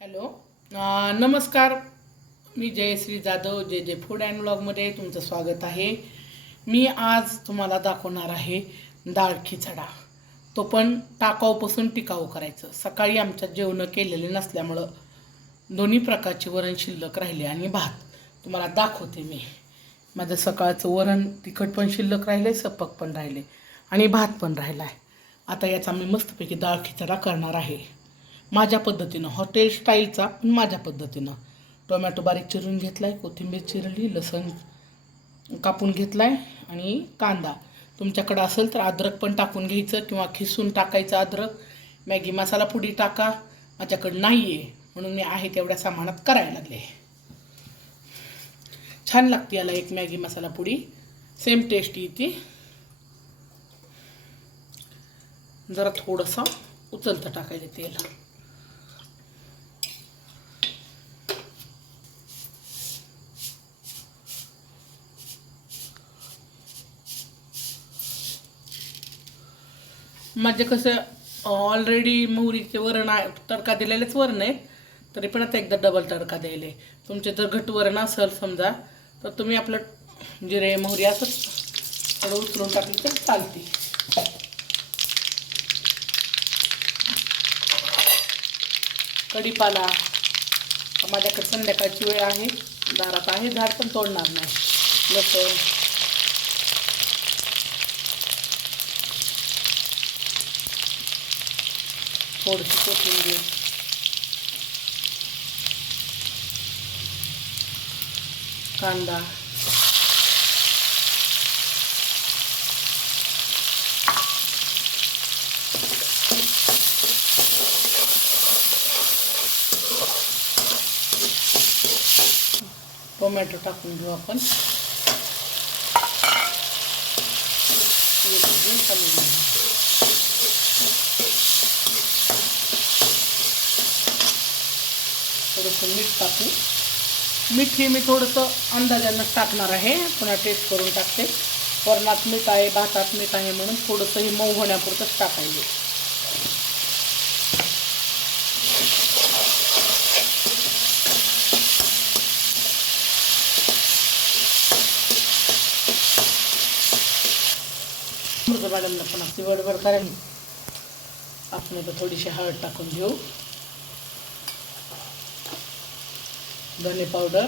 Hello. नमस्कार. मी जयश्री जाधव जे जे फूड अँड व्लॉगमध्ये तुमचं स्वागत आहे. मी आज तुम्हाला दाखवणार आहे डाळ खिचडा. तो पण टाकाऊपासून टिकाऊ करायचं. सकाळी आमच्यात जेवणं केलेले नसल्यामुळं दोन्ही प्रकारचे वरण शिल्लक राहिले आणि भात तुम्हाला दाखवते मी. माझं सकाळचं वरण तिखट पण शिल्लक राहिले, सपक पण राहिले आणि भात पण राहिला आहे. आता याचा मी मस्तपैकी डाळ खिचडा करणार आहे माझ्या पद्धतीनं, हॉटेल स्टाईलचा पण माझ्या पद्धतीनं. टोमॅटो बारीक चिरून घेतला आहे, कोथिंबीर चिरली, लसूण कापून घेतला आहे आणि कांदा. तुमच्याकडं असेल तर अद्रक पण टाकून घ्यायचं किंवा खिसून टाकायचं अद्रक. मॅगी मसाला पुडी टाका. माझ्याकडं नाही आहे म्हणून मी आहे तेवढ्या सामानात करायला लागले. छान लागते याला एक मॅगी मसाला पुडी, सेम टेस्ट येते. जरा थोडंसं उचलतं टाकायचं तेल. माझे कसं ऑलरेडी मोहरीचे वरण आहे, तडका दिलेलेच वरण आहेत, तरी पण आता एकदा डबल तडका द्यायला. तुमचे जर घट वरण असेल समजा तर तुम्ही आपलं जिरे मोहरी असं थोडं उचलून टाकली तर चालते. कढीपाला माझ्याकडे संध्याकाळची वेळ आहे, दारात आहे, झाड पण तोडणार नाही. लसूण, थोडीशी कोथिंबीर, कांदा, टोमॅटो टाकून घेऊ आपण. थोडंसं मीठ टाकू. मीठ हे मी थोडंसं अंदाजानंच टाकणार आहे, पुन्हा टेस्ट करून टाकते. वरणात मीठ आहे, भातात मीठ आहे म्हणून थोडंसं हे मऊ होण्यापुरतंच टाकायचे. मॅडमला पण आपली वडवड करायला आपण आता थोडीशी हळद टाकून घेऊ. धने पावडर,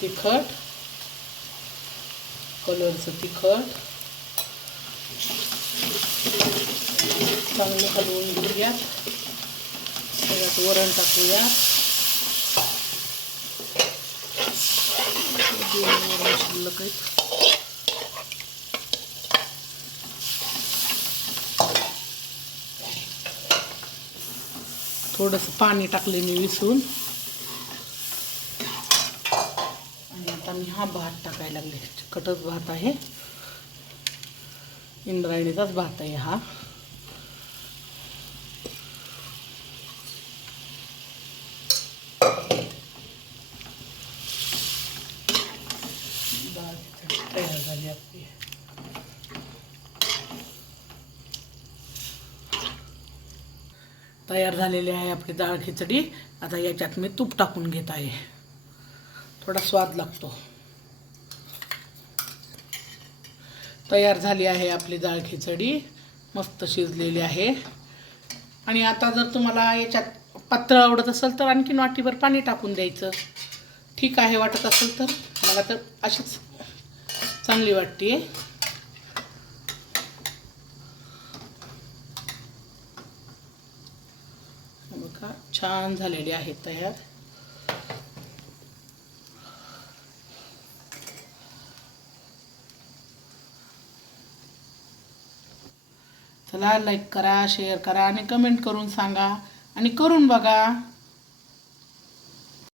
तिखट, कलरचं तिखट चांगलं हलवून घेऊया. त्याच्यात वरण टाकूया. शिल्लक आहेत. थोडंसं पाणी टाकले मी विसरून. आणि आता मी हा भात टाकायला लागले. चिकटच भात आहे, इंद्रायणीचाच भात आहे हा. तयार झाली आपली. तयार झालेली आहे आपली डाळ खिचडी. आता याच्यात मी तूप टाकून घेत आहे, थोडा स्वाद लागतो. तयार झाली आहे आपली डाळ खिचडी, मस्त शिजलेली आहे. आणि आता जर तुम्हाला याच्यात पातळ आवडत असेल तर आणखीन वाटीभर पाणी टाकून द्यायचं. ठीक आहे वाटत असेल तर. मला तर अशीच चांगली वाटते. बघा छान झालेली आहे तयार. चला लाईक करा, शेअर करा आणि कमेंट करून सांगा आणि करून बघा.